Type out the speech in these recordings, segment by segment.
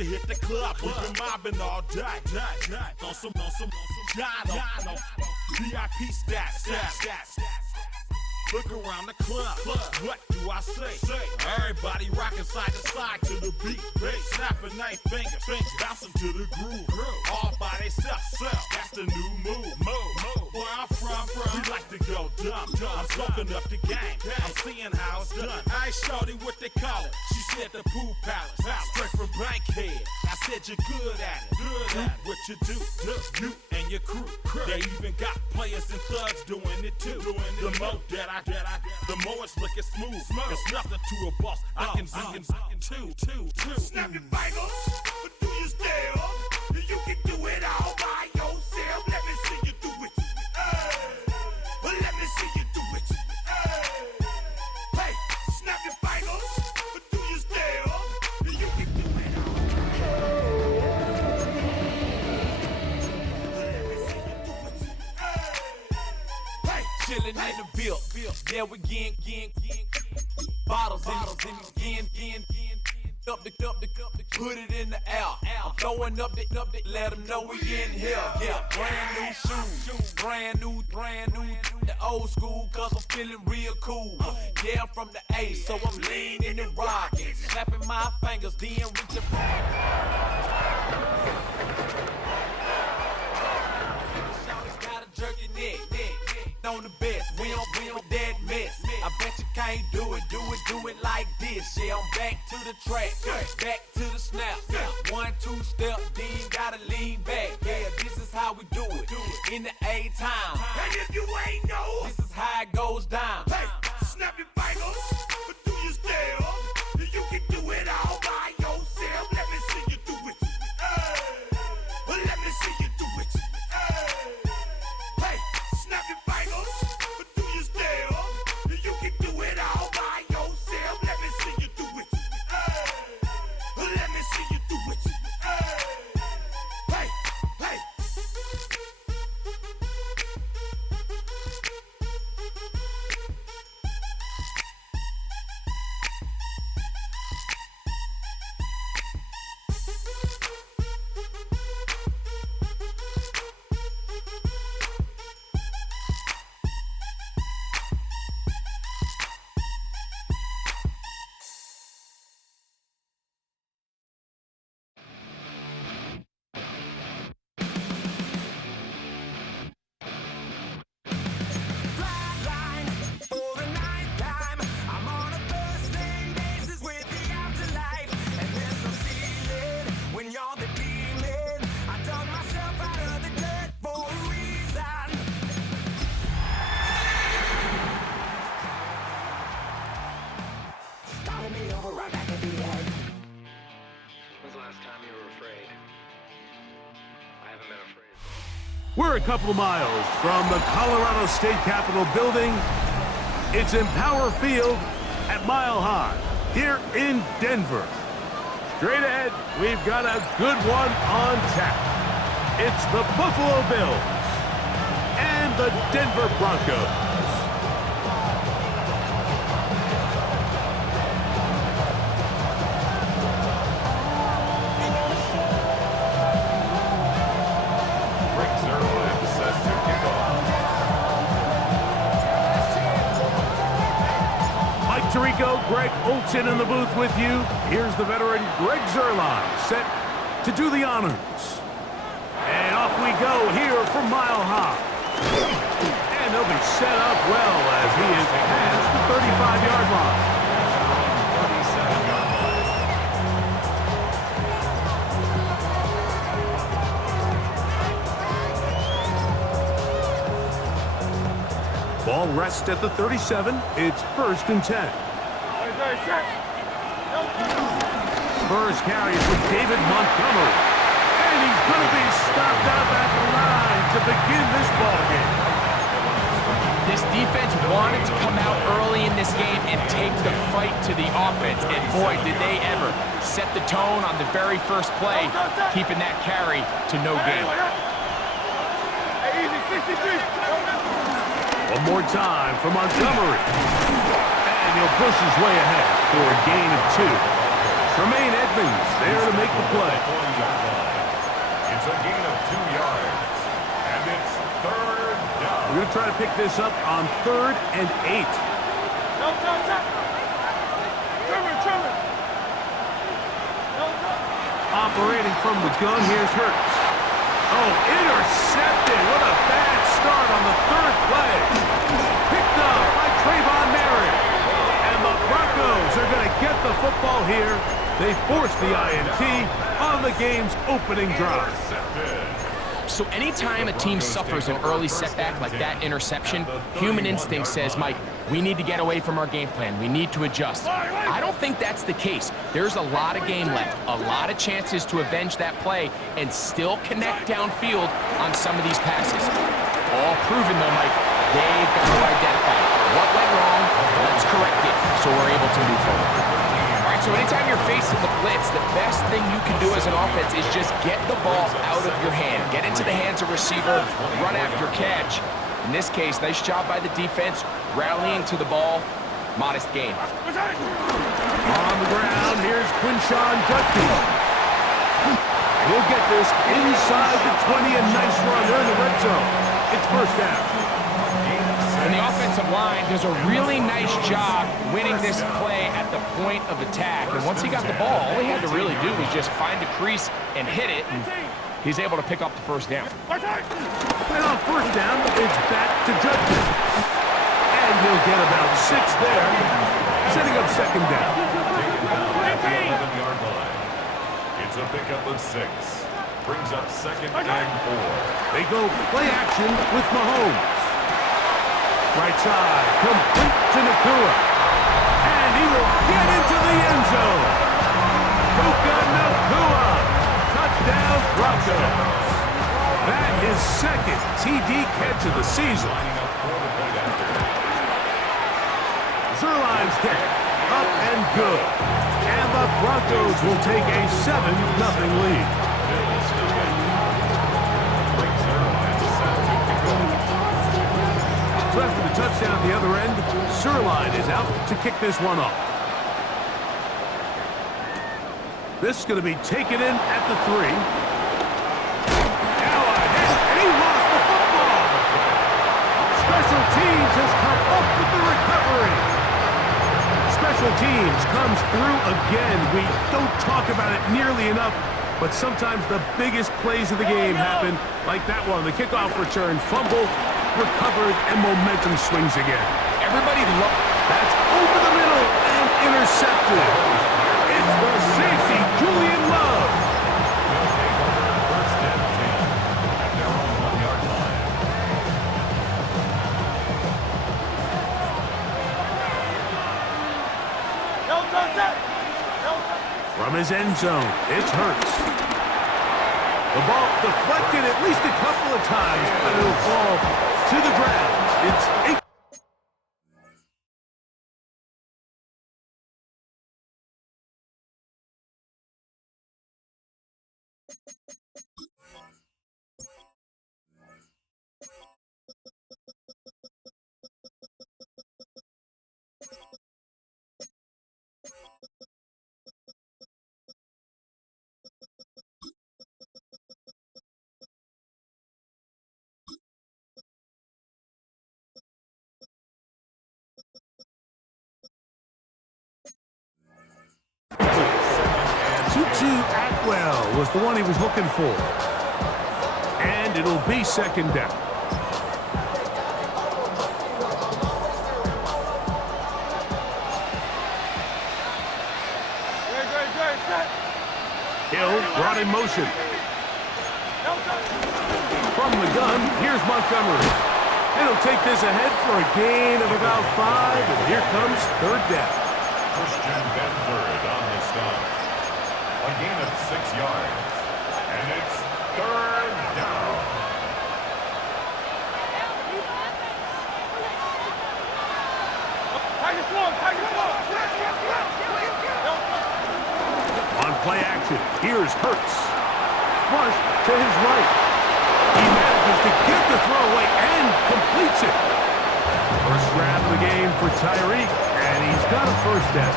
to hit the club. We've been mobbing all day. On some Jono. VIP stats. Look around the club. What do I say? Everybody rocking side to side to the beat. Snapping their fingers, bouncing to the groove. All by themselves. That's the new move. Where I'm from, we like to go dumb. I'm soaking up the game. I'm seeing how it's done. I ain't shorty what they call it. She said the pool palace. Straight from Bankhead. I said you're good at it. Do what you do. You and your crew. They even got players and thugs doing it too. The more that I the more it's looking smooth. It's nothing to a boss. I can two. Snap your fingers, but do you still? You can do it all by yourself. Let me see you do it. Let me see you do it. Hey, snap your fingers, but do you still? You can do it all. Let me see you do it. Hey, chillin' in the bill. Yeah, we again. Bottles in again. Up the put it in the air. I'm throwing up the, let them know we in here. Yeah, brand new shoes, brand new. The old school, cause I'm feeling real cool. Yeah, I'm from the A, so I'm leaning and rocking. Snapping my fingers, then reaching. Shawty's got a jerky neck. On the best, we don't dead mess. I bet you can't do it like this. Yeah, I'm back to the track, back to the snap. 1, 2 step, then gotta lean back. Yeah, this is how we do it in the A time. And if you ain't know, this is how it goes down. Hey, snap your fingers, but do you still? You can do it all by yourself. Let me see you do it. Let me see you do it. Hey, snap your fingers, but do you still? You can do it all by yourself. Let me see you do it. Let me see you do it. Hey. We're a couple of miles from the Colorado State Capitol building. It's Empower Field at Mile High here in Denver. Straight ahead, we've got a good one on tap. It's the Buffalo Bills and the Denver Broncos. Tirico, Greg Olson in the booth with you. Here's the veteran Greg Zuerlein set to do the honors. And off we go here from Mile High. And they'll be set up well as he is past the 35-yard line. Ball rests at the 37. It's 1st and 10. First carry from David Montgomery. And he's going to be stopped up at the line to begin this ballgame. This defense wanted to come out early in this game and take the fight to the offense. And boy, did they ever set the tone on the very first play, keeping that carry to no gain. One more time for Montgomery. And he'll push his way ahead for a gain of 2. Tremaine Edmonds there to make the play. It's a gain of 2 yards, and it's third down. We're going to try to pick this up on 3rd and 8. Operating from the gun, here's Hurts. Oh, intercepted. What a bad start on the 3rd play. Picked up by Trayvon Merritt. And the Broncos are going to get the football here. They force the INT on the game's opening drive. So anytime a team suffers an early setback like that interception, human instinct says, Mike, we need to get away from our game plan. We need to adjust. I don't think that's the case. There's a lot of game left, a lot of chances to avenge that play and still connect downfield on some of these passes. All proven, though, Mike, they've got to identify what went wrong, let's correct it so we're able to move forward. So anytime you're facing the blitz, the best thing you can do as an offense is just get the ball out of your hand. Get into the hands of receiver, run after catch. In this case, nice job by the defense, rallying to the ball. Modest gain. On the ground, here's Quinshawn Judkins. He'll get this inside the 20, a nice run there in the red zone. It's first down. And the offensive line does a really nice job winning this play at the point of attack. And once he got the ball, all he had to really do was just find a crease and hit it, and he's able to pick up the first down. And on first down, it's back to Judkins. And he'll get about 6 there, setting up second down. At the 11-yard line. It's a pickup of 6. Brings up 2nd and 4. They go play action with Mahomes. Right side, complete to Nakua. And he will get into the end zone. Puka Nakua. Touchdown, Broncos. That is 2nd TD catch of the season. Zerline's kick, up and good. And the Broncos will take a 7-0 lead. So after the touchdown at the other end, Zerline is out to kick this one off. This is going to be taken in at the 3. Now a hit, and he lost the football. Special teams has come up with the recovery. Special teams comes through again. We don't talk about it nearly enough, but sometimes the biggest plays of the game happen, like that one, the kickoff return, fumble, recovered, and momentum swings again. Everybody that's over the middle and intercepted. It's the safety, Julian Love. First and 10 at their own 1-yard line. From his end zone, it's Hurts. The ball deflected at least a couple of times, but it'll fall to the ground. It's 8. Tutu Atwell was the one he was looking for. And it'll be second down. Hill brought in motion. From the gun, here's Montgomery. And he'll take this ahead for a gain of about 5, and here comes third down. Christian Benford on the stop. A gain of 6 yards. And it's third down. On play action, here's Hurts. Flush to his right. He manages to get the throw away and completes it. First grab of the game for Tyreek, and he's got a first down.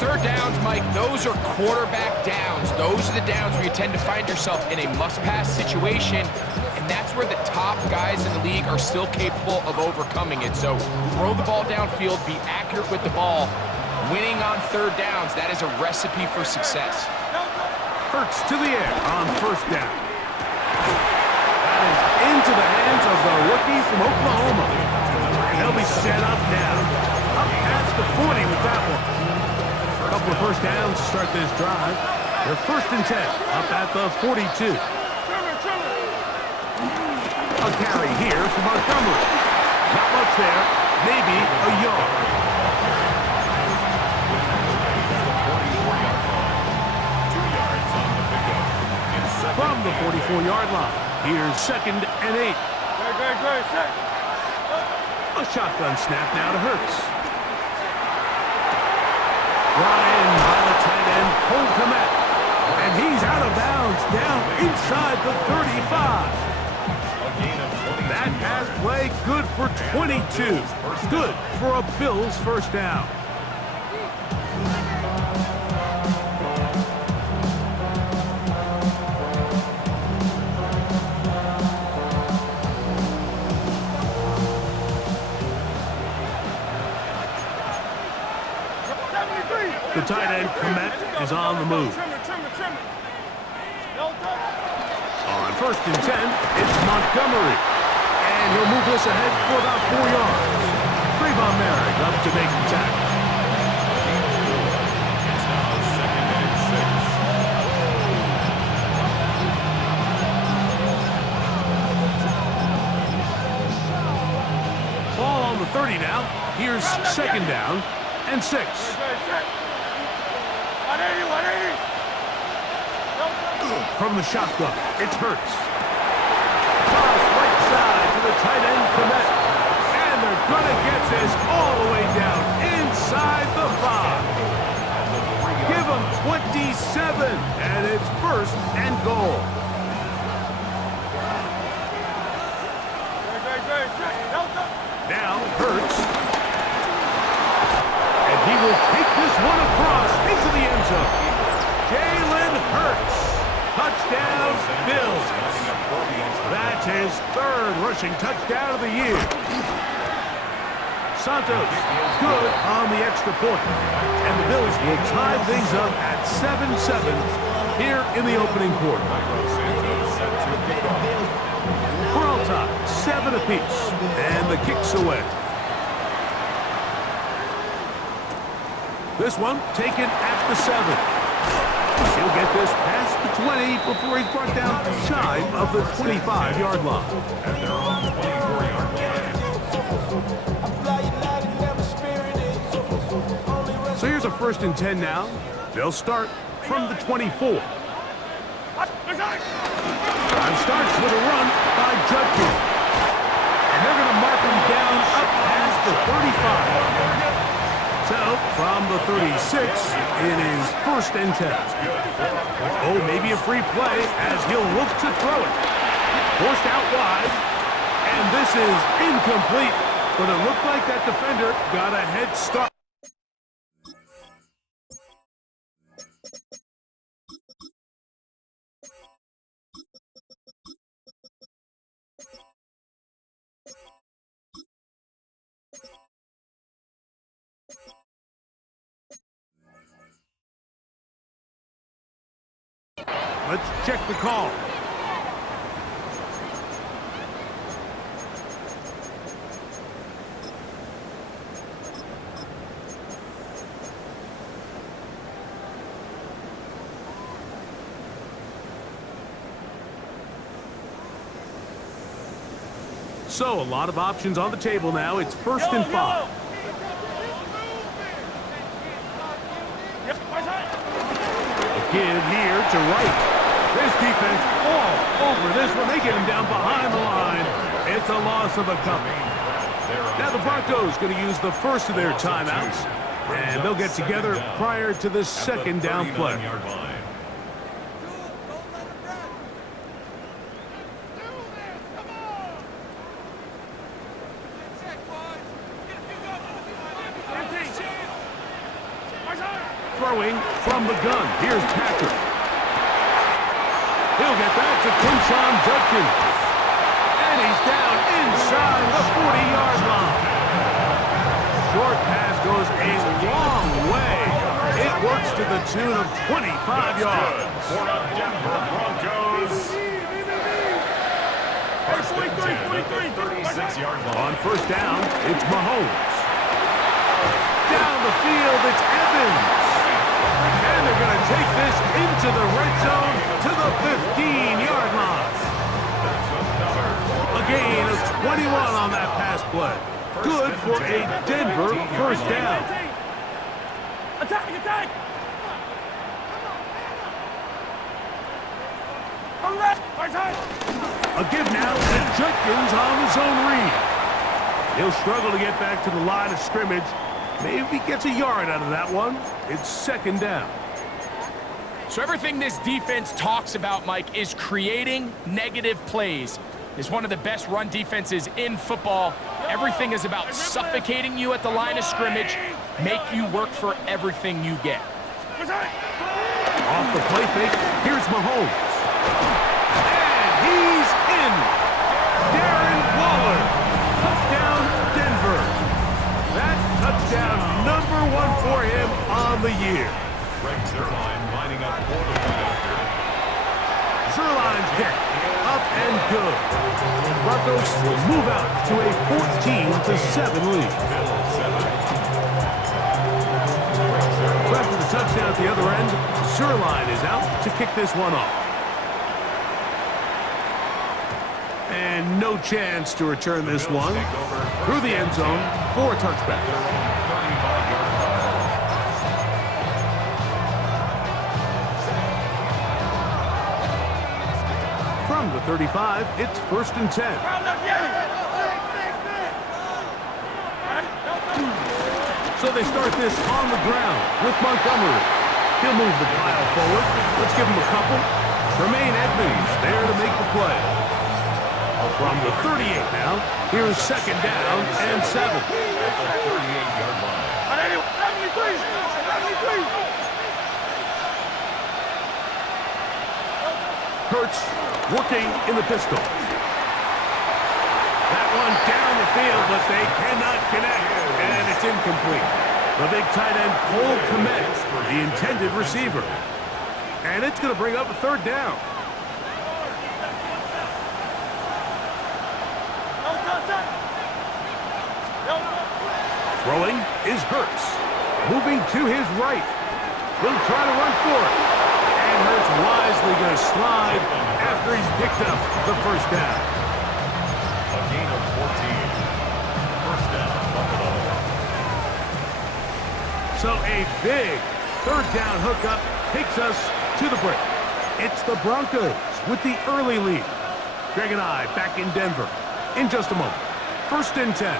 Third downs, Mike, those are quarterback downs. Those are the downs where you tend to find yourself in a must-pass situation, and that's where the top guys in the league are still capable of overcoming it. So throw the ball downfield, be accurate with the ball. Winning on third downs, that is a recipe for success. Hurts to the air on first down. That is into the hands of the rookie from Oklahoma. And they'll be set up now. Up past the 40 with that one. A couple of first downs to start this drive. They're 1st and 10, up at the 42. A carry here for Montgomery. Not much there, maybe a yard. From the 44-yard line, here's 2nd and 8. A shotgun snap now to Hurts. Ryan by the tight end, Cole Kmet. And he's out of bounds, down inside the 35. That pass play, good for 22. Good for a Bills first down. The tight end, Kmet, is on the move. On 1st and 10, it's Montgomery. And he'll move this ahead for about 4 yards. Trayvon Merrick up to make the tackle. It's now 2nd and 6. Ball on the 30 now. Here's 2nd down and 6. From the shotgun, it's Hurts. Toss right side to the tight end, Kmet. And they're going to get this all the way down inside the 5. Give them 27, and it's 1st and goal. Now Hurts. And he will take this one across into the end zone. Jalen Hurts. Touchdown, Bills. That's his 3rd rushing touchdown of the year. Santos, good on the extra point. And the Bills will tie things up at 7-7 here in the opening quarter. We're all tied, 7 apiece, and the kick's away. This one taken at the 7. He'll get this past the 20 before he's brought down shy of the 25-yard line. And they're on the 24-yard line. So here's a 1st and 10 now. They'll start from the 24. Drive starts with a run by Judkins. And they're going to mark him down up past the 35. So, from the 36, it is 1st and 10. Oh, maybe a free play as he'll look to throw it. Forced out wide, and this is incomplete. But it looked like that defender got a head start. Let's check the call. So, a lot of options on the table now. It's 1st and 5. A give here to Wright. This defense all over this one. They get him down behind the line. It's a loss of a couple. Now the Broncos going to use the first of their timeouts, and they'll get together prior to the 2nd down play. Throwing from the gun. Here's Patrick. He'll get that to Quinshon Judkins. And he's down inside the 40-yard line. Short pass goes a long way. It works to the tune of 25 yards. For the Denver Broncos. First and 10 at the 36-yard line. On first down, it's Mahomes. Down the field, it's Evans. And they're going to take this into the red zone to the 15-yard line. A gain of 21 on that pass play. Good for a Denver first down. Attack, attack! A give now to Judkins on the zone read. He'll struggle to get back to the line of scrimmage. Maybe he gets a yard out of that one. It's second down. So everything this defense talks about, Mike, is creating negative plays. It's one of the best run defenses in football. Everything is about suffocating you at the line of scrimmage, make you work for everything you get. Off the play fake, here's Mahomes. And he's in. Darren Waller. Touchdown, Denver. That touchdown #1 for him on the year. Greg Zuerlein lining up for the point after. Zuerlein's hit. Up and good. The Broncos will move out to a 14-7 lead. So after the touchdown at the other end, Zuerlein is out to kick this one off. And no chance to return this one through the end zone for a touchback. From the 35, it's first and 10. So they start this on the ground with Montgomery. He'll move the pile forward. Let's give him a couple. Tremaine Edmonds there to make the play. From the 38 now, here's second down and 7. At the 38-yard line. Hurts working in the pistol. That one down the field, but they cannot connect, and it's incomplete. The big tight end, Cole Kmet, the intended receiver. And it's going to bring up a third down. Throwing is Hurts. Moving to his right. He'll try to run for it. And Hurts wisely going to slide after he's picked up the first down. A gain of 14. First down, Buffalo. So a big third down hookup takes us to the break. It's the Broncos with the early lead. Greg and I back in Denver in just a moment. First and 10.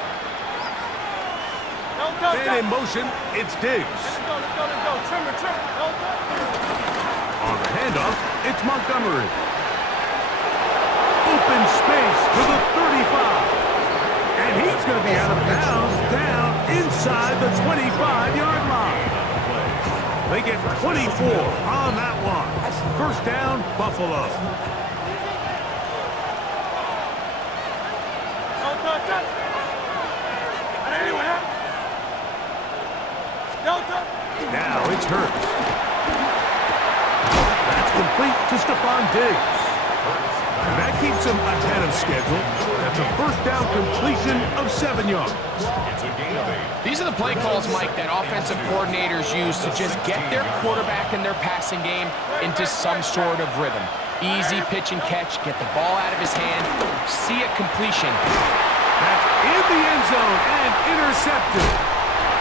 And in motion, it's Diggs. On the handoff, it's Montgomery. Open space to the 35. And he's going to be out of bounds down inside the 25-yard line. They get 24 on that one. First down, Buffalo. Now it's Hurts. That's complete to Stephon Diggs. And that keeps him ahead of schedule. That's a first down completion of 7 yards. It's a gain of 8. These are the play calls, Mike, that offensive coordinators use to just get their quarterback and their passing game into some sort of rhythm. Easy pitch and catch, get the ball out of his hand, see a completion. That's in the end zone and intercepted.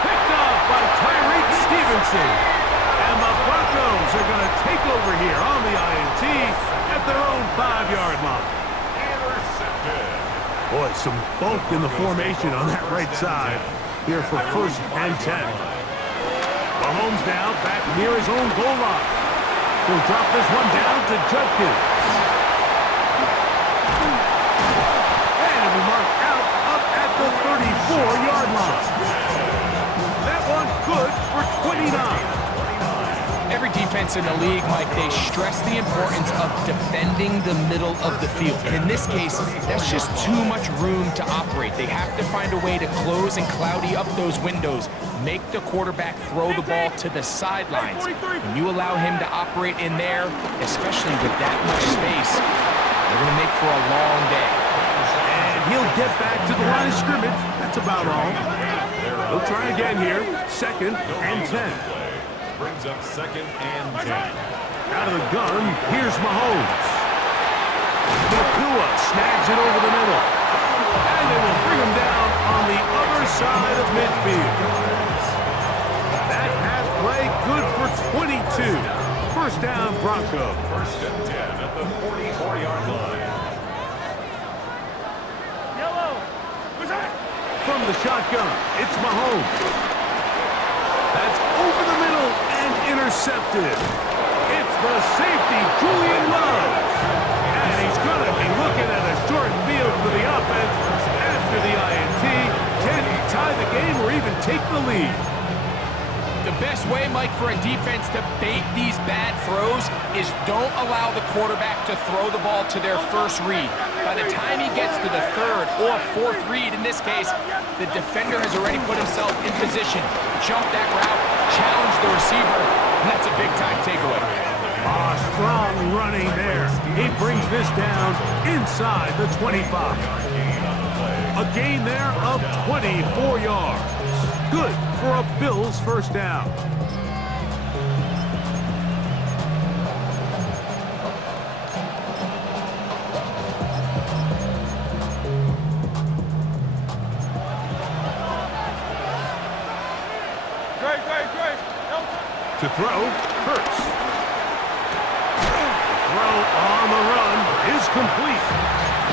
Picked off by Tyreek Stevenson. And the Broncos are going to take over here on the INT at their own 5-yard line. Intercepted. Boy, some bulk in the formation on that right side here for first and 10. Mahomes now back near his own goal line. He'll drop this one down to Judkins. And it'll be marked out up at the 34-yard line. That one good for 29. Every defense in the league, Mike, they stress the importance of defending the middle of the field. And in this case, that's just too much room to operate. They have to find a way to close and cloudy up those windows, make the quarterback throw the ball to the sidelines. When you allow him to operate in there, especially with that much space, they're going to make for a long day. And he'll get back to the line of scrimmage. That's about all. He'll try again here. 2nd and 10. Brings up 2nd and 10. Out of the gun, here's Mahomes. Nakua snags it over the middle. And they will bring him down on the other side of midfield. That pass play good for 22. First down, Broncos. 1st and 10 at the 44-yard line. From the shotgun, it's Mahomes. That's over the middle and intercepted. It's the safety, Julian Love. And he's going to be looking at a short field for the offense after the INT. Can he tie the game or even take the lead? The best way, Mike, for a defense to bait these bad throws is don't allow the quarterback to throw the ball to their first read. By the time he gets to the 3rd or 4th read, in this case, the defender has already put himself in position, jump that route, challenge the receiver, and that's a big-time takeaway. Strong running there. He brings this down inside the 25. A gain there of 24 yards. Good for a Bills first down. To throw, Hurts. Throw on the run is complete.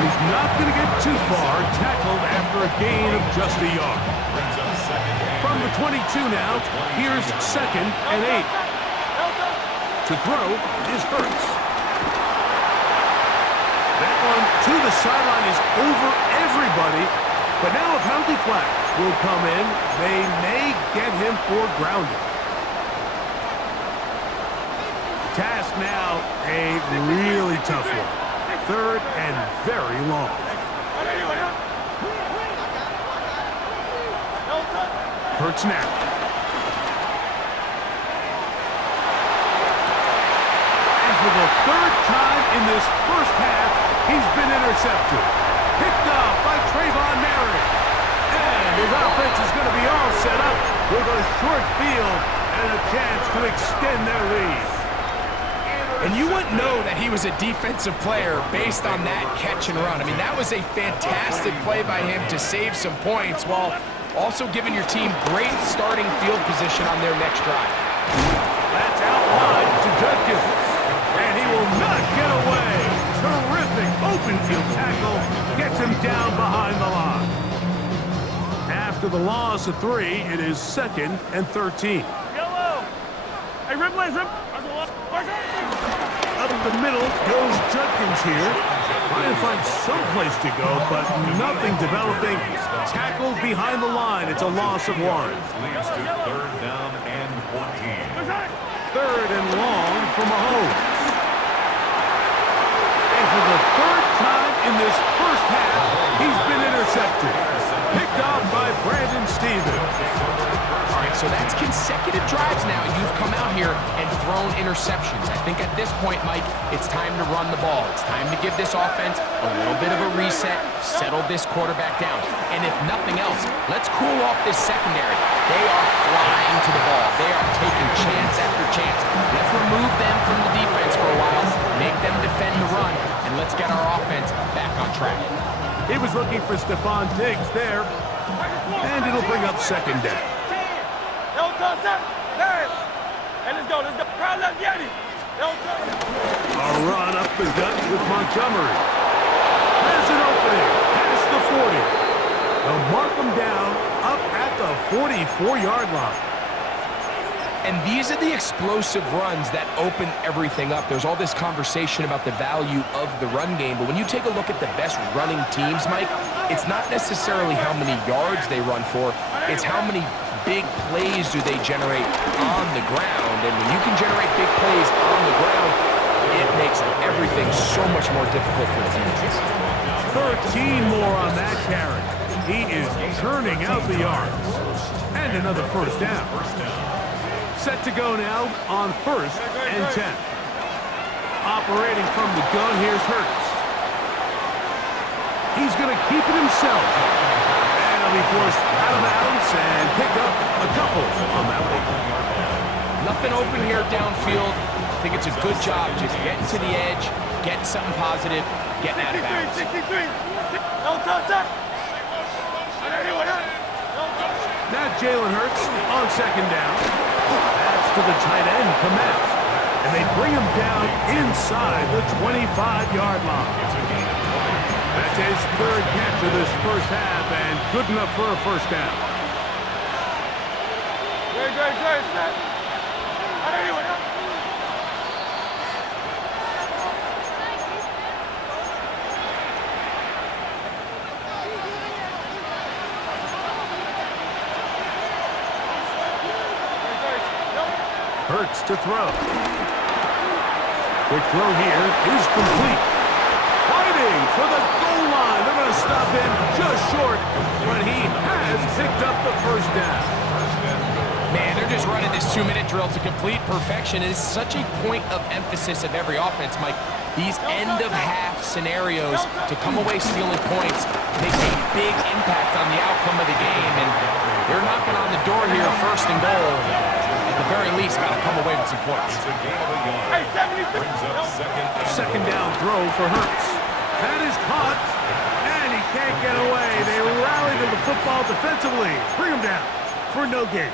He's not going to get too far, tackled after a gain of just a yard. From the 22 now, here's 2nd and 8. To throw is Hurts. That one to the sideline is over everybody, but now a penalty flag will come in. They may get him for grounding. Task now a really tough one. 3rd and very long. Hurts now. And for the 3rd time in this first half, he's been intercepted. Picked up by Trayvon Merritt. And his offense is going to be all set up with a short field and a chance to extend their lead. And you wouldn't know that he was a defensive player based on that catch and run. I mean, that was a fantastic play by him to save some points while also giving your team great starting field position on their next drive. That's out wide to Judkins. And he will not get away. Terrific open field tackle. Gets him down behind the line. After the loss of 3, it is 2nd and 13. Yellow. Hey, Ripley, Up the middle goes Judkins here. Trying to find some place to go, but nothing developing. Tackled behind the line. It's a loss of 1. Leads to 3rd down and 14. 3rd and long for Mahomes. And for the 3rd time in this first half, he's been intercepted. Picked off by Brandon Stevens. All right, so that's consecutive drives now. You've come out here and thrown interceptions. I think at this point, Mike, it's time to run the ball. It's time to give this offense a little bit of a reset, settle this quarterback down. And if nothing else, let's cool off this secondary. They are flying to the ball. They are taking chance after chance. Let's remove them from the defense for a while, make them defend the run, and let's get our offense back on track. He was looking for Stephon Diggs there, and it'll bring up 2nd down. A run up the gut with Montgomery. Has an opening past the 40. They'll mark him down up at the 44-yard line. And these are the explosive runs that open everything up. There's all this conversation about the value of the run game, but when you take a look at the best running teams, Mike, it's not necessarily how many yards they run for, it's how many big plays do they generate on the ground ground. And when you can generate big plays on the ground, it makes everything so much more difficult for the defense. 13 more on that carry. He is churning out the yards. And another first down. Set to go now on 1st and 10. Operating from the gun, here's Hurts. He's going to keep it himself. And he'll be forced out of bounds and pick up a couple on that one. Nothing open here downfield. I think it's a good job just getting to the edge, getting something positive, getting out of bounds. Now Jalen Hurts on 2nd down. That's to the tight end, Komet. And they bring him down inside the 25-yard line. That's his 3rd catch of this first half, and good enough for a first down. Hurts to throw. Quick throw here is complete. Fighting for the goal line. They're going to stop him just short, but he has picked up the first down. Man, they're just running this 2-minute drill to complete perfection. It is such a point of emphasis of every offense, Mike. These end-of-half scenarios to come away stealing points make a big impact on the outcome of the game, and they're knocking on the door here, 1st and goal. At the very least, got to come away with some points. Second down throw for Hurts. That is caught, and he can't get away. They rally to the football defensively. Bring him down for no gain.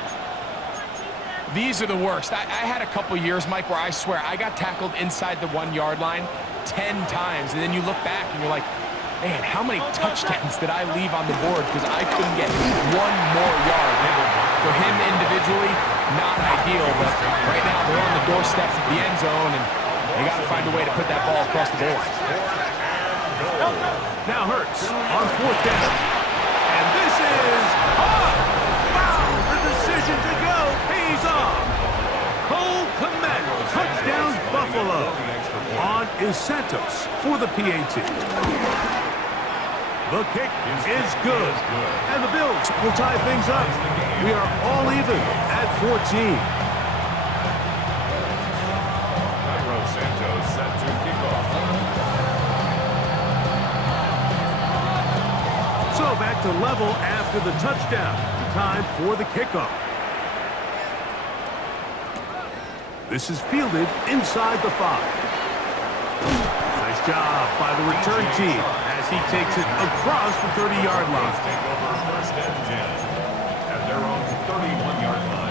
These are the worst. I had a couple years, Mike, where I swear I got tackled inside the 1-yard line 10 times, and then you look back and you're like, man, how many touchdowns did I leave on the board because I couldn't get 1 more yard? Now, for him individually, not ideal, but right now they're on the doorstep of the end zone, and they got to find a way to put that ball across the board. Now Hurts on 4th down. And this is caught. Wow, the decision to go pays off. Cole Komet, touchdown Buffalo. On is Santos for the PAT. The kick is good. And the Bills will tie things up. We are all even at 14. Santos set to kick off. So back to level after the touchdown. Time for the kickoff. This is fielded inside the 5. Nice job by the return team as he takes it across the 30-yard line. Take over 1st and 10 at their own 31-yard line.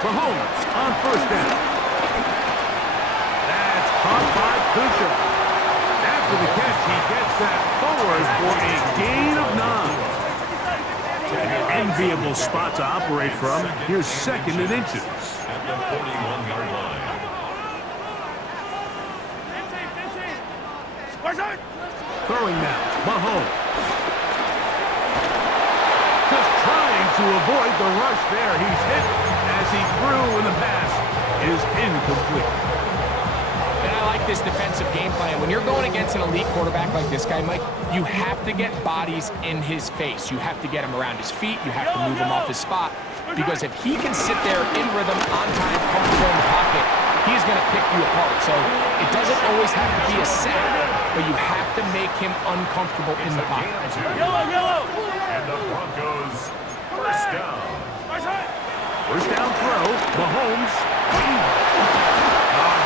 Mahomes on 1st down. That's caught by Puka. After the catch, he gets that forward for a gain of 9. An enviable spot to operate from. Here's 2nd and inches. At the 41-yard line. Throwing now, Mahomes. Just trying to avoid the rush there. He's hit as he threw, and the pass is incomplete. And I like this defensive game plan. When you're going against an elite quarterback like this guy, Mike, you have to get bodies in his face. You have to get him around his feet. You have to move him off his spot. Because if he can sit there in rhythm, on time, comfortable in the pocket, he's going to pick you apart. So it doesn't always have to be a sack, but you have to make him uncomfortable in the pocket. Yellow. And the Broncos, 1st down. 1st down throw, Mahomes.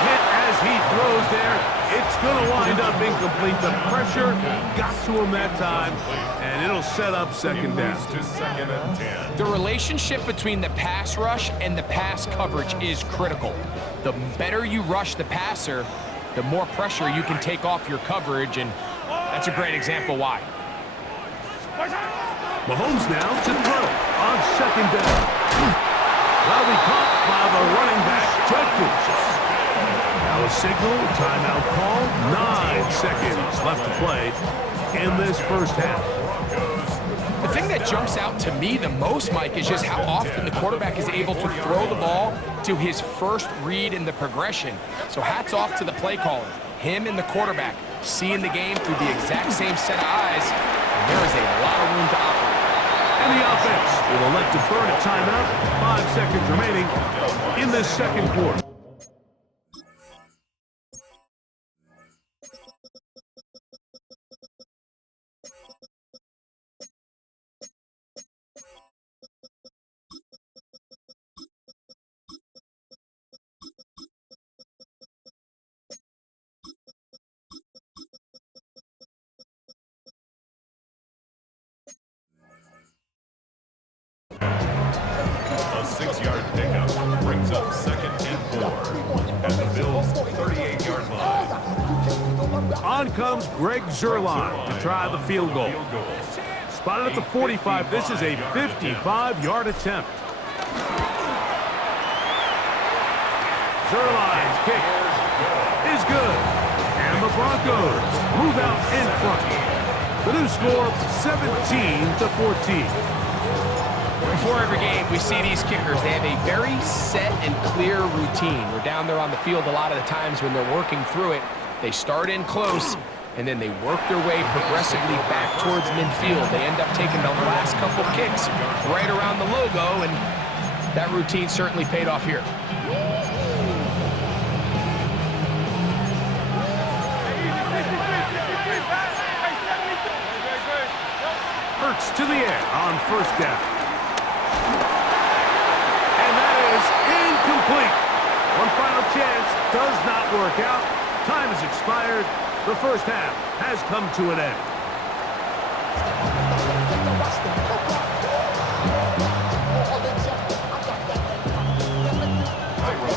Hit as he throws there. It's going to wind up incomplete. The pressure got to him that time, and it'll set up 2nd down. To 2nd and 10. The relationship between the pass rush and the pass coverage is critical. The better you rush the passer, the more pressure you can take off your coverage, and that's a great example why. Mahomes now to throw on 2nd down. Well, he caught by the running back, Judkins. No signal, timeout call. 9 seconds left to play in this first half. The thing that jumps out to me the most, Mike, is just how often the quarterback is able to throw the ball to his first read in the progression. So hats off to the play caller. Him and the quarterback seeing the game through the exact same set of eyes, and there is a lot of room to operate. And the offense will elect to burn a timeout. 5 seconds remaining in this second quarter. A 6-yard pickup brings up 2nd and 4 at the Bills' 38-yard line. On comes Greg Zuerlein to try the field goal. Spotted at the 45. This is a 55-yard attempt. Zuerlein's kick is good. And the Broncos move out in front. The new score, 17-14. Before every game, we see these kickers. They have a very set and clear routine. We're down there on the field a lot of the times when they're working through it. They start in close, and then they work their way progressively back towards midfield. They end up taking the last couple kicks right around the logo, and that routine certainly paid off here. Hurts to the air on first down. And that is incomplete. One final chance does not work out. Time has expired. The first half has come to an end.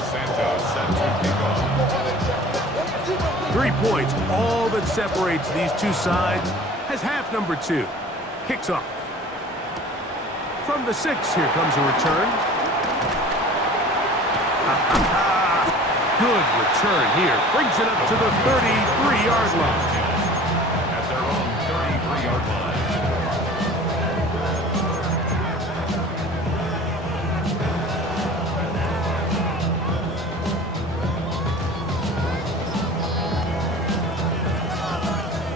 Santos set to kick off. 3 points, all that separates these two sides, as half number 2 kicks off. From the 6, here comes a return. Good return here. Brings it up to the 33-yard line. At their own 33-yard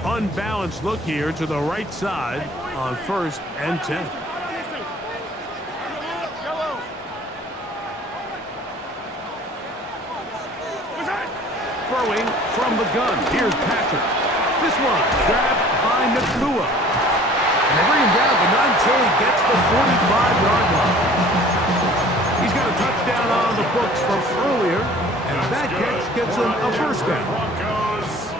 line. Unbalanced look here to the right side on 1st and 10. Throwing from the gun. Here's Patrick. This one grabbed by Nakua. And they bring him down, but not until he gets the 45-yard line. He's got a touchdown on the books from earlier, and that catch gets him a first down. Broncos.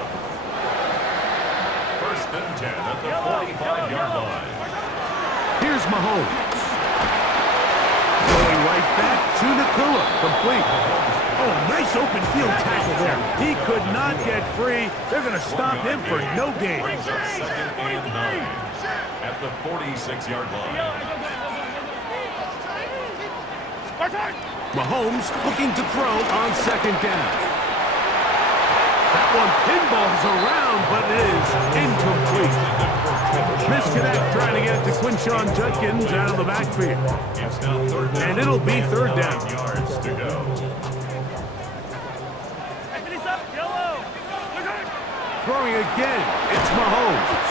1st and 10 at the 45-yard line. Here's Mahomes. Going right back to Nakua. Complete. Oh, nice open field tackle there. He could not get free. They're going to stop him for no gain. Brings up 2nd and 9 at the 46-yard line. Mahomes looking to throw on 2nd down. That one pinballs around, but it is incomplete. Misconnect trying to get it to Quinshawn Judkins out of the backfield. It's now 3rd down. And it'll be 3rd down. Yards to go. Throwing again, it's Mahomes.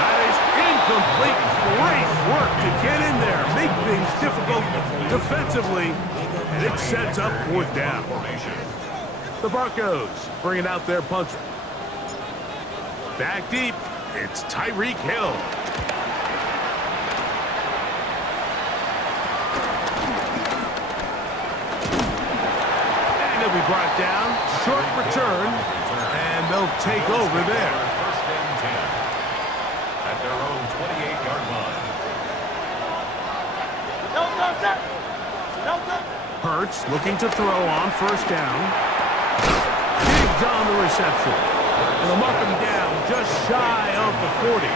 That is incomplete. Great work to get in there, make things difficult defensively, and it sets up 4th down. The Broncos bringing out their punter. Back deep, it's Tyreek Hill. And he'll be brought down. Short return. And they'll take over there. 1st and 10 at their own 28-yard line. Hurts looking to throw on 1st down. Diggs on the reception. And they'll mark him down just shy of the 40.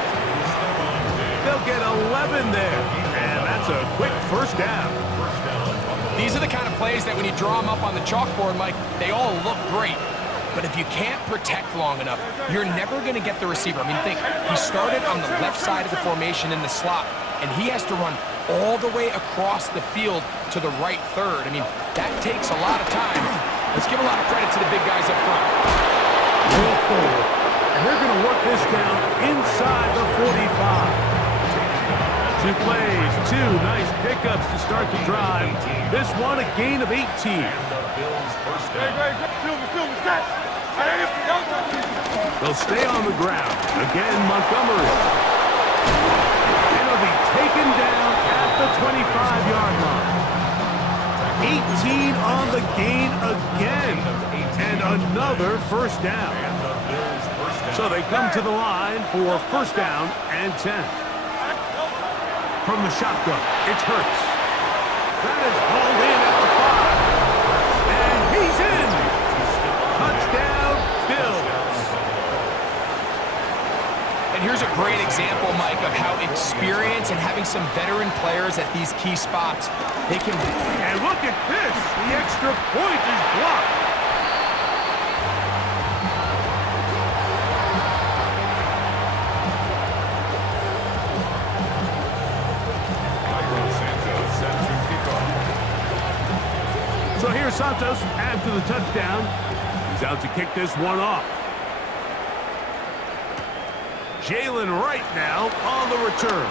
They'll get 11 there. And that's a quick 1st down. These are the kind of plays that when you draw them up on the chalkboard, Mike, they all look great. But if you can't protect long enough, you're never going to get the receiver. I mean, think, he started on the left side of the formation in the slot, and he has to run all the way across the field to the right third. I mean, that takes a lot of time. Let's give a lot of credit to the big guys up front. And they're going to work this down inside the 45. 2 plays, 2 nice pickups to start the drive. This one a gain of 18. They'll stay on the ground. Again, Montgomery. And he'll be taken down at the 25-yard line. 18 on the gain again. And another first down. So they come to the line for first down and 10. From the shotgun, it's Hurts. That is hauled in at the 5. And he's in. Touchdown, Bills. And here's a great example, Mike, of how experience and having some veteran players at these key spots, they can... And look at this. The extra point is blocked. So here's Santos after the touchdown. He's out to kick this one off. Jalen Wright now on the return.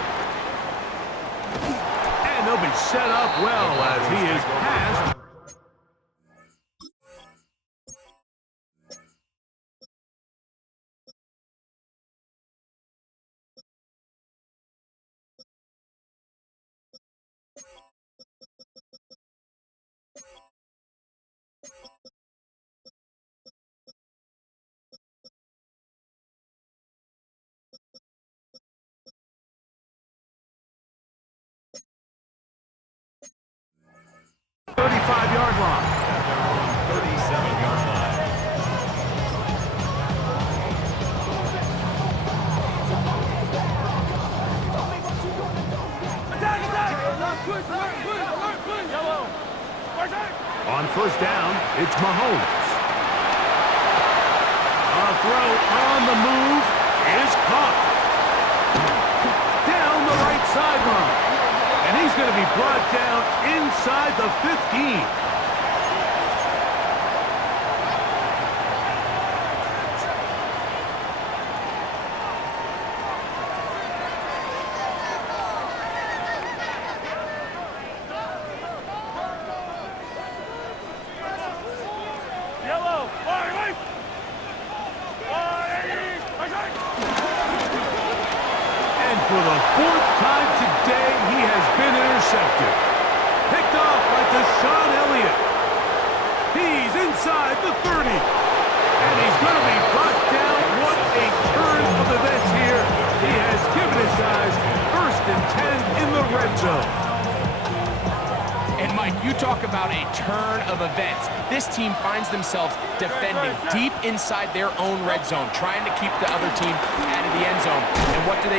And they'll be set up well as he is passed. Yard line. 37-yard line. On first down, it's Mahomes. A throw on the move is caught. Down the right sideline. And he's going to be brought down inside the 15. For the 4th time today, he has been intercepted. Picked off by Deshaun Elliott. He's inside the 30. And he's going to be brought down. What a turn of events here. He has given his guys 1st and 10 in the red zone. And Mike, you talk about a turn of events. This team finds themselves defending deep inside their own red zone, trying to keep the other team out of the end zone. And what do?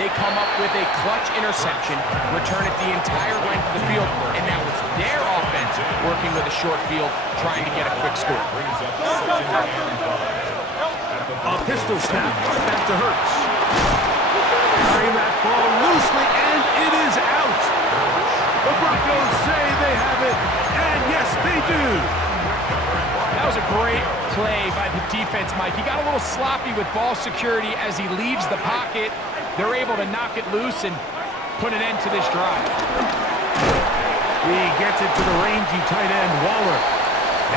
They come up with a clutch interception, return it the entire length of the field, and now it's their offense working with a short field, trying to get a quick score. A pistol snap back to Hurts. Carrying that ball loosely, and it is out. The Broncos say they have it, and yes, they do. That was a great play by the defense, Mike. He got a little sloppy with ball security as he leaves the pocket. They're able to knock it loose and put an end to this drive. He gets it to the rangy tight end, Waller.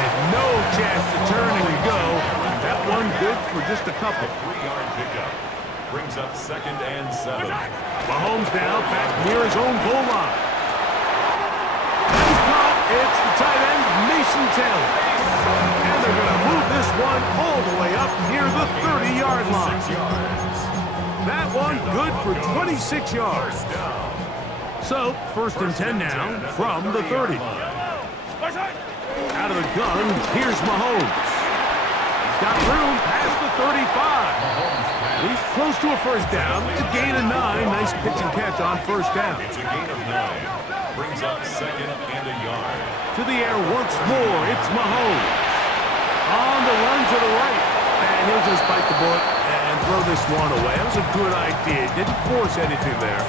And no chance to turn and go. That one good for just a couple. 3-yard pickup. Brings up 2nd and 7. Mahomes now back near his own goal line. He's caught. It's the tight end, Mason Taylor. And they're going to move this one all the way up near the 30-yard line. That one good for 26 yards. So, 1st and 10 now from the 30. Out of the gun, here's Mahomes. He's got room past the 35. He's close to a first down. It's a gain of 9. Nice pitch and catch on first down. It's a gain of 9. Brings up 2nd and a yard. To the air once more, it's Mahomes. A On the run to the right. And he'll just bite the bullet and throw this one away. That was a good idea. Didn't force anything there.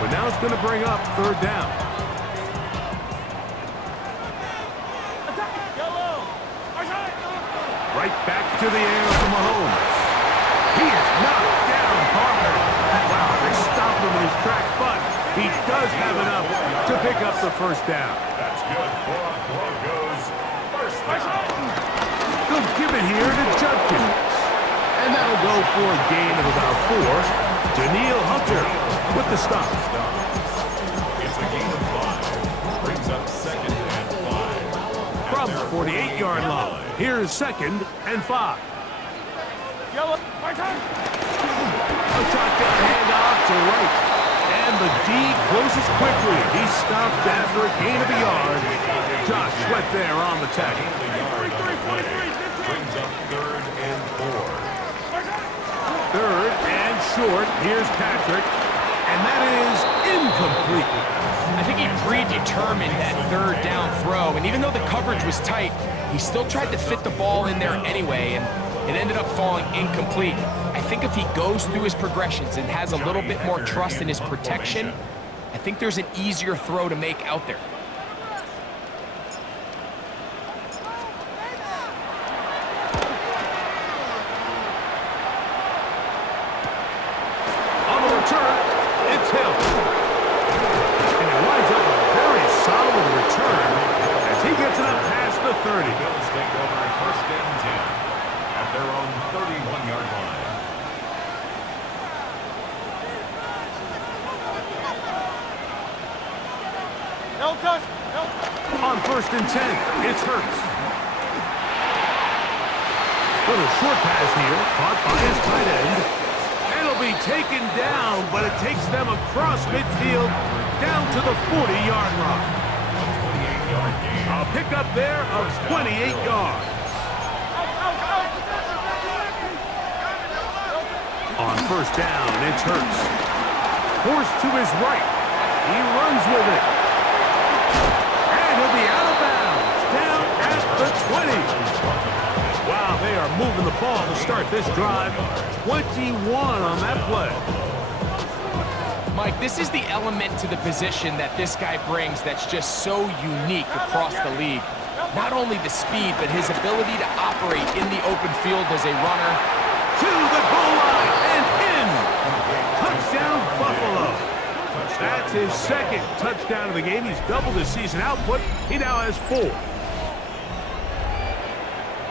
But now it's going to bring up third down. Right back to the air for Mahomes. He is knocked down, partner. Wow, they stopped him in his tracks, but he does have enough to pick up the first down. That's good for Broncos. First down. Good give it here to Judkins. And that'll go for a gain of about 4. Daniil Hunter with the stop. It's a gain of 5. Brings up second and 5. From the 48-yard line, here's second and 5. A shotgun handoff to right. And the D closes quickly. He stopped after a gain of a yard. Josh Sweat there on the tackle. Brings up third and 4. Third and short. Here's Patrick. And that is incomplete. I think he predetermined that third down throw, and even though the coverage was tight, he still tried to fit the ball in there anyway, and it ended up falling incomplete. I think if he goes through his progressions and has a little bit more trust in his protection, I think there's an easier throw to make out there. On the return, it's Hill. And it winds up a very solid return as he gets it up past the 30. Bills take over first and 10 at their own 31-yard line. On first and 10, it's Hurts. Little short pass here, caught by his tight end. And it'll be taken down, but it takes them across midfield down to the 40-yard line. A 28-yard gain. A pickup there of 28 yards. On first down, it's Hurts. Forced to his right. He runs with it. And he'll be out of bounds, down at the 20. Wow, they are moving the ball to start this drive. 21 on that play. Mike, this is the element to the position that this guy brings that's just so unique across the league. Not only the speed, but his ability to operate in the open field as a runner. To the goal line and in. Touchdown, Buffalo. That's his second touchdown of the game. He's doubled his season output. He now has 4.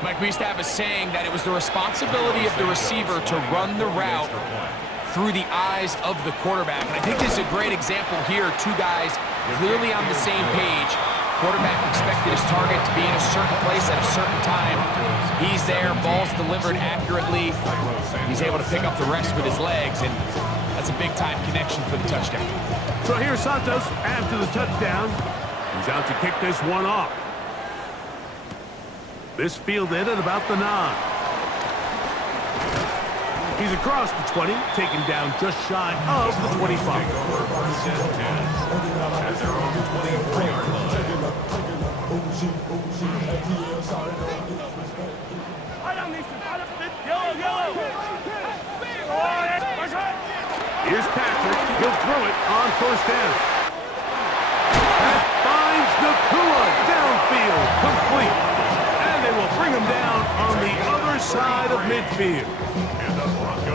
Mike, we used to have a saying that it was the responsibility of the receiver to run the route through the eyes of the quarterback. And I think this is a great example here. Two guys clearly on the same page. Quarterback expected his target to be in a certain place at a certain time. He's there, ball's delivered accurately. He's able to pick up the rest with his legs, and that's a big-time connection for the touchdown. So here's Santos after the touchdown. He's out to kick this one off. This fielded at about the 9. He's across the 20, taken down just shy of the 25. First and 10 at their own 24-yard line. Here's Patrick. He'll throw it on first down. That finds Nakua downfield, complete. And they will bring him down on the other side of midfield.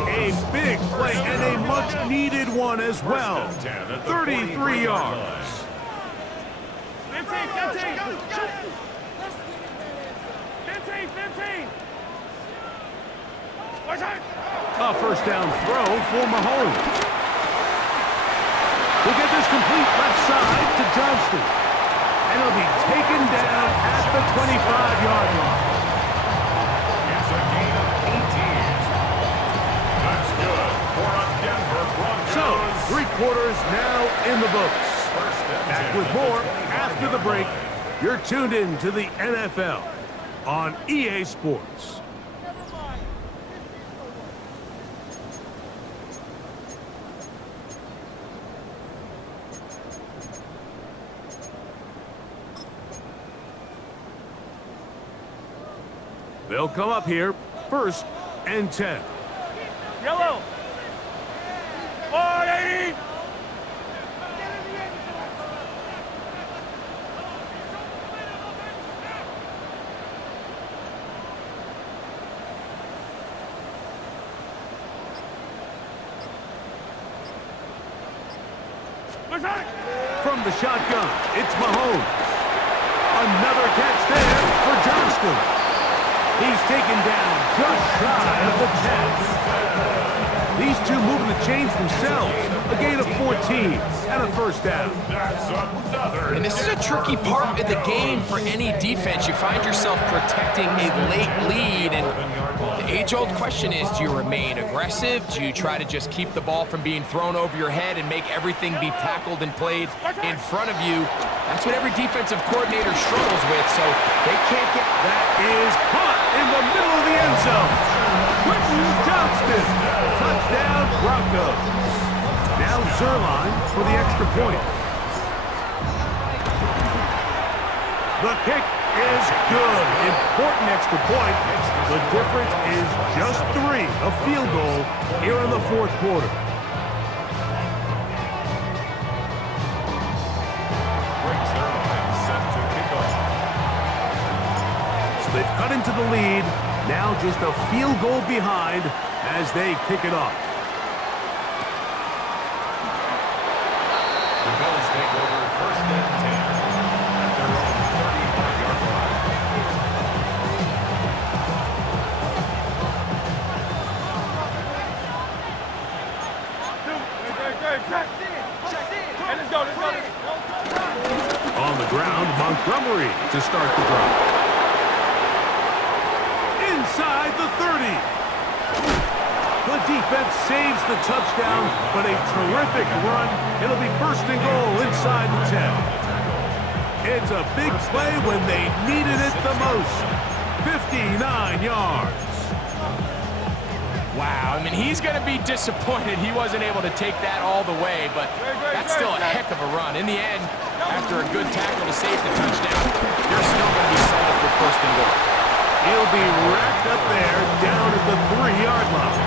A big play and a much-needed one as well. 33 yards. 15. A first down throw for Mahomes. We'll get this complete left side to Johnston. And it'll be taken down at the 25-yard line. It's a gain of 18. That's good for a Denver Broncos. So, 3 quarters now in the books. Back with more after the break. You're tuned in to the NFL on EA Sports. They'll come up here, 1st and 10. Yellow. 180. From the shotgun, it's Mahomes. Another catch there for Johnston. He's taken down just shy of the 10. These two moving the chains themselves. A gain of 14 and a 1st down. And this is a tricky part of the game for any defense. You find yourself protecting a late lead, and the age-old question is, do you remain aggressive? Do you try to just keep the ball from being thrown over your head and make everything be tackled and played in front of you? That's what every defensive coordinator struggles with, so they can't get... That is caught in the middle of the end zone. Quentin Johnston. Touchdown, Broncos. Now Zerline for the extra point. The kick is good. Important extra point. The difference is just 3. A field goal here in the 4th quarter. So they've cut into the lead. Now just a field goal behind as they kick it off. The Bills take over 1st and 10 at their own 35-yard line. On the ground, Montgomery to start the drive. Inside the 30. The defense saves the touchdown, but a terrific run. It'll be 1st and goal inside the 10. It's a big play when they needed it the most. 59 yards. Wow, I mean, he's going to be disappointed he wasn't able to take that all the way, but that's still a heck of a run. In the end, after a good tackle to save the touchdown, they're still going to be set up for 1st and goal. He'll be racked up there down at the 3-yard line.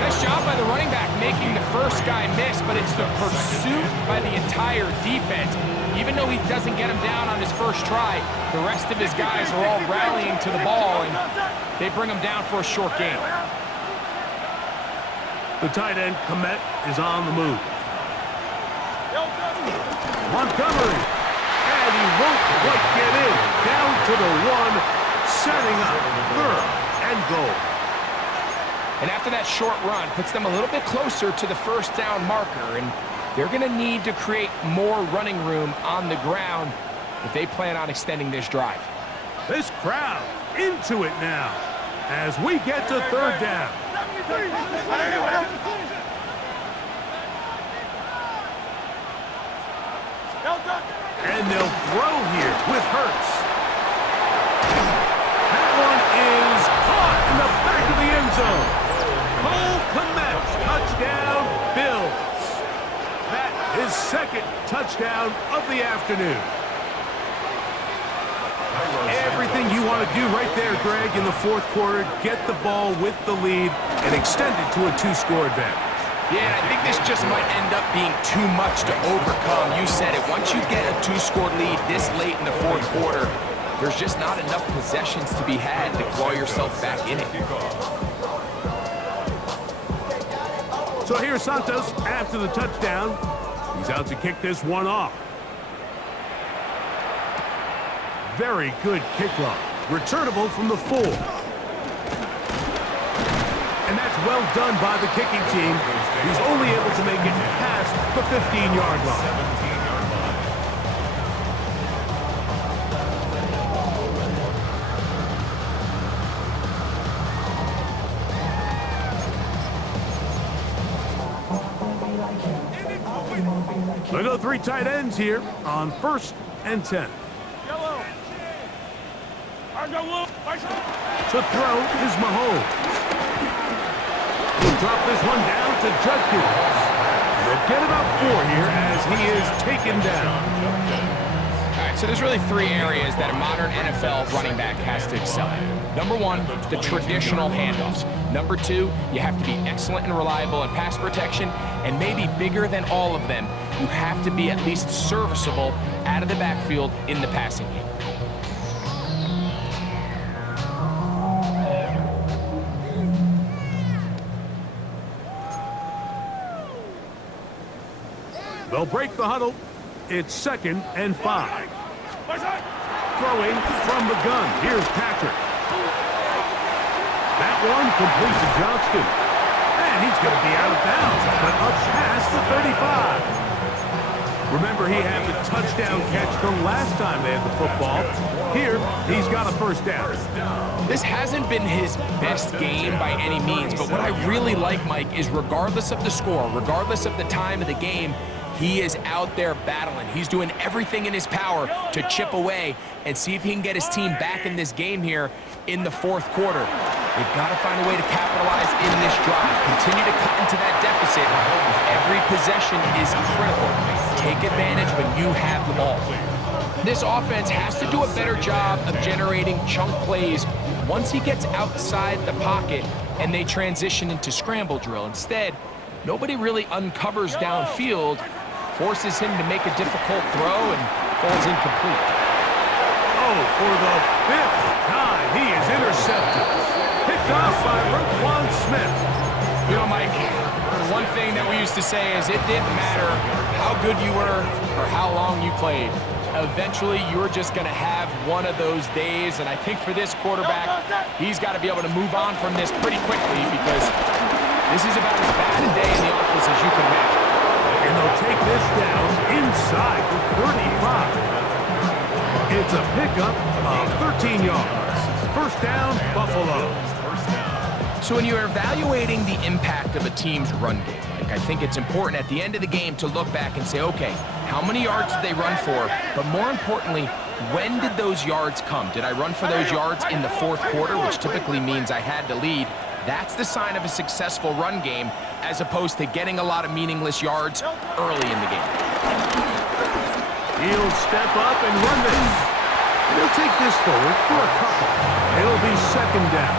Nice job by the running back making the first guy miss, but it's the pursuit by the entire defense. Even though he doesn't get him down on his first try, the rest of his guys are all rallying to the ball, and they bring him down for a short gain. The tight end, Komet, is on the move. Montgomery, and he won't quite get in. Down to the 1, setting up 3rd and goal. And after that short run, puts them a little bit closer to the 1st down marker, and they're going to need to create more running room on the ground if they plan on extending this drive. This crowd into it now as we get to 3rd down. And they'll throw here with Hurts. That one is caught in the back of the end zone. Cole Komet, touchdown, Bills. That is 2nd touchdown of the afternoon. Everything you want to do right there, Greg, in the 4th quarter, get the ball with the lead and extend it to a 2-score advantage. Yeah, I think this just might end up being too much to overcome. You said it. Once you get a 2-score lead this late in the 4th quarter, there's just not enough possessions to be had to claw yourself back in it. So here's Santos after the touchdown. He's out to kick this one off. Very good kickoff. Returnable from the 4. And that's well done by the kicking team. He's only able to make it past the 15-yard line. 17-yard line. They go 3 tight ends here on 1st and 10. To throw is Mahomes. He'll drop this one down to Judkins. They'll get about 4 here as he is taken down. All right, So there's really three areas that a modern NFL running back has to excel in. Number one, the traditional handoffs. Number two, you have to be excellent and reliable in pass protection, and maybe bigger than all of them, you have to be at least serviceable out of the backfield in the passing game. They'll break the huddle. It's 2nd and 5. Throwing from the gun. Here's Patrick. That one complete to Johnston. And he's going to be out of bounds, but up past the 35. Remember, he had the touchdown catch the last time they had the football. Here, he's got a first down. This hasn't been his best game by any means, but what I really like, Mike, is regardless of the score, regardless of the time of the game, he is out there battling. He's doing everything in his power to chip away and see if he can get his team back in this game here in the fourth quarter. They've got to find a way to capitalize in this drive. Continue to cut into that deficit. Every possession is critical. Take advantage when you have the ball. This offense has to do a better job of generating chunk plays once he gets outside the pocket and they transition into scramble drill. Instead, nobody really uncovers downfield, forces him to make a difficult throw, and falls incomplete. Oh, for the 5th time, he is intercepted. Picked off by Roquan Smith. You know, Mike, the one thing that we used to say is it didn't matter how good you were or how long you played. Eventually, you're just going to have one of those days, and I think for this quarterback, he's got to be able to move on from this pretty quickly because this is about as bad a day in the office as you can imagine. And they'll take this down inside the 35. It's a pickup of 13 yards. First down, Buffalo. So when you're evaluating the impact of a team's run game, Mike, I think it's important at the end of the game to look back and say, okay, how many yards did they run for? But more importantly, when did those yards come? Did I run for those yards in the fourth quarter, which typically means I had to lead? That's the sign of a successful run game, as opposed to getting a lot of meaningless yards early in the game. He'll step up and run this. And he'll take this forward for a couple. It'll be 2nd down.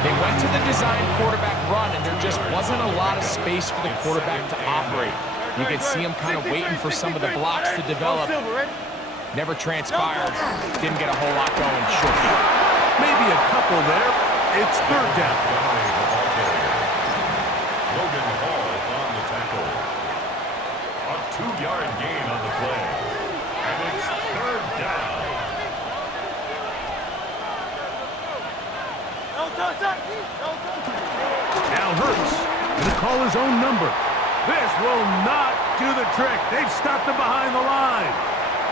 They went to the design quarterback run, and there just wasn't a lot of space for the quarterback to operate. You could see him kind of waiting for some of the blocks to develop. Never transpired. Didn't get a whole lot going short. Maybe a couple there. It's 3rd down. Logan Hall on the tackle. A 2-yard gain on the play. And it's 3rd down. Now Hurts going to call his own number. This will not do the trick. They've stopped him behind the line.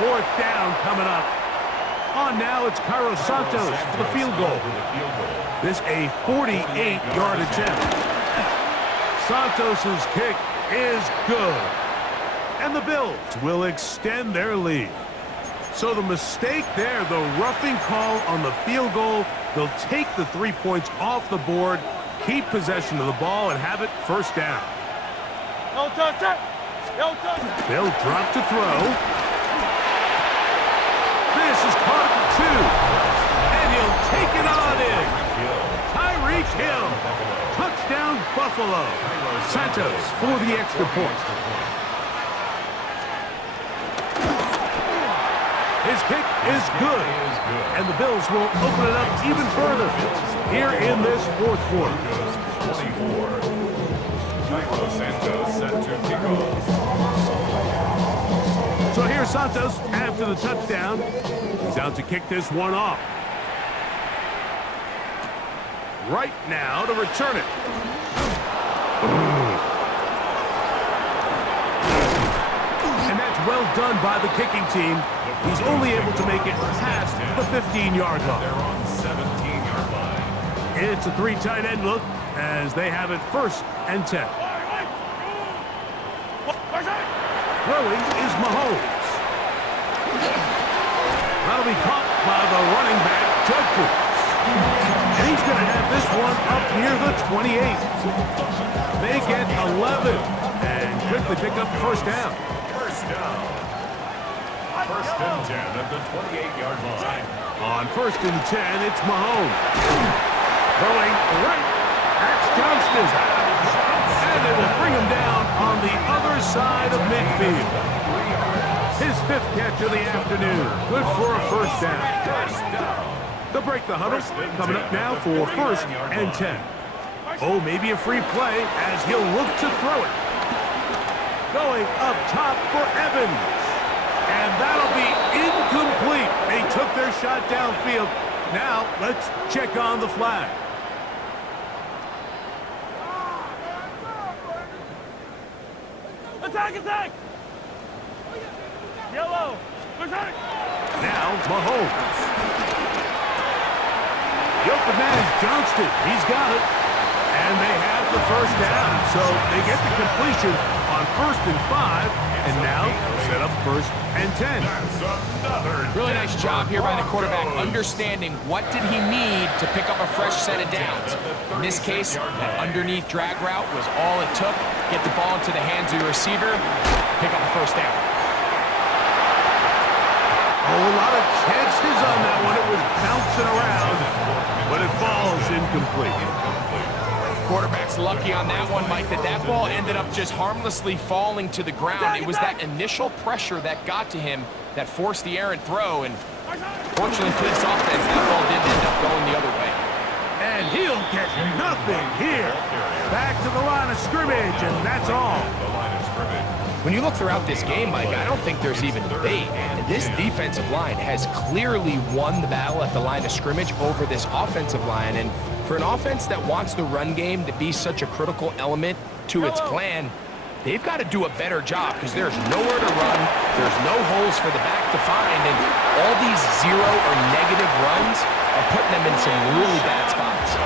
4th down coming up. On now, it's Cairo Santos for the field goal. This a 48-yard attempt. Santos' kick is good. And the Bills will extend their lead. So the mistake there, the roughing call on the field goal, they'll take the 3 points off the board, keep possession of the ball, and have it 1st down. They'll drop to throw. This is caught at the 2. And he'll take it on in. Tyreek Hill. Touchdown, Buffalo. Santos for the extra point. His kick is good. And the Bills will open it up even further here in this fourth quarter. 24. Cairo Santos set to kick off. So here's Santos after the touchdown. He's out to kick this one off. Right now to return it. And that's well done by the kicking team. He's only able to make it past the 15-yard line. They're on 17-yard line. It's a 3 tight end look as they have it 1st and 10. Throwing is Mahomes. That'll be caught by the running back, Judkins. And he's going to have this one up near the 28. They get 11 and quickly pick up the 1st down. 1st down. first and 10 at the 28-yard line. On first and 10, it's Mahomes. Throwing right. That's Johnston. And they will bring him down on the other side of midfield. His 5th catch of the afternoon. Good for a first down. They'll break the huddle. Coming up now for first and 10. Oh, maybe a free play as he'll look to throw it. Going up top for Evans. And that'll be incomplete. They took their shot downfield. Now, let's check on the flag. Attack, attack! Yellow! Attack! Now, Mahomes. The open man is Johnston. He's got it. And they have the first down. So they get the completion on first and 5. And now set up first and 10. Really nice job here by the quarterback, understanding what did he need to pick up a fresh set of downs. In this case, that underneath drag route was all it took. Get the ball into the hands of your receiver, pick up a first down. Oh, a lot of chances on that one. It was bouncing around, but it falls incomplete. Quarterback's lucky on that one, Mike, that ball ended up just harmlessly falling to the ground. It was that initial pressure that got to him that forced the errant throw, and fortunately for this offense, that ball didn't end up going the other way. And he'll get nothing here. Back to the line of scrimmage, and that's all. When you look throughout this game, Mike, I don't think there's even debate. This defensive line has clearly won the battle at the line of scrimmage over this offensive line, and for an offense that wants the run game to be such a critical element to its plan, they've got to do a better job because there's nowhere to run, there's no holes for the back to find, and all these 0 or negative runs are putting them in some really bad spots.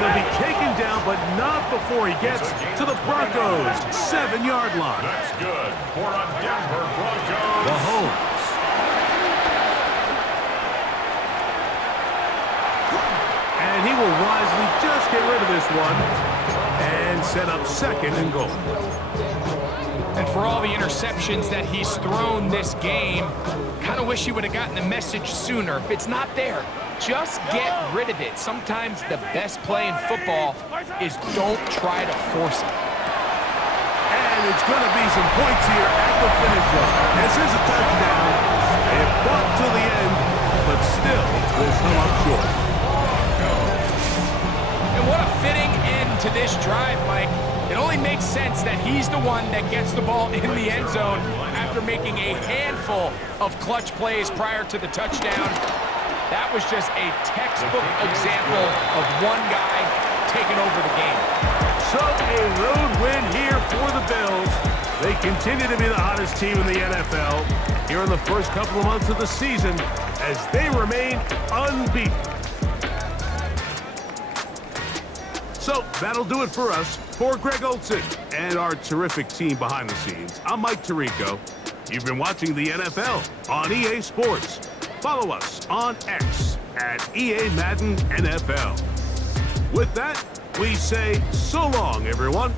It'll be taken down, but not before he gets to the Broncos' 7-yard line. That's good for a Denver Broncos. Mahomes. And he will wisely just get rid of this one and set up second and goal. And for all the interceptions that he's thrown this game, kind of wish he would have gotten the message sooner. If it's not there, just get rid of it. Sometimes the best play in football is don't try to force it. And it's going to be some points here at the finish line. This is a touchdown. It fought to the end, but still will come up short. And what a fitting end to this drive, Mike. It only makes sense that he's the one that gets the ball in the end zone after making a handful of clutch plays prior to the touchdown. That was just a textbook example of one guy taking over the game. So a road win here for the Bills. They continue to be the hottest team in the NFL here in the first couple of months of the season as they remain unbeaten. So that'll do it for us. For Greg Olson and our terrific team behind the scenes, I'm Mike Tirico. You've been watching the NFL on EA Sports. Follow us on X at EA Madden NFL. With that, we say so long, everyone.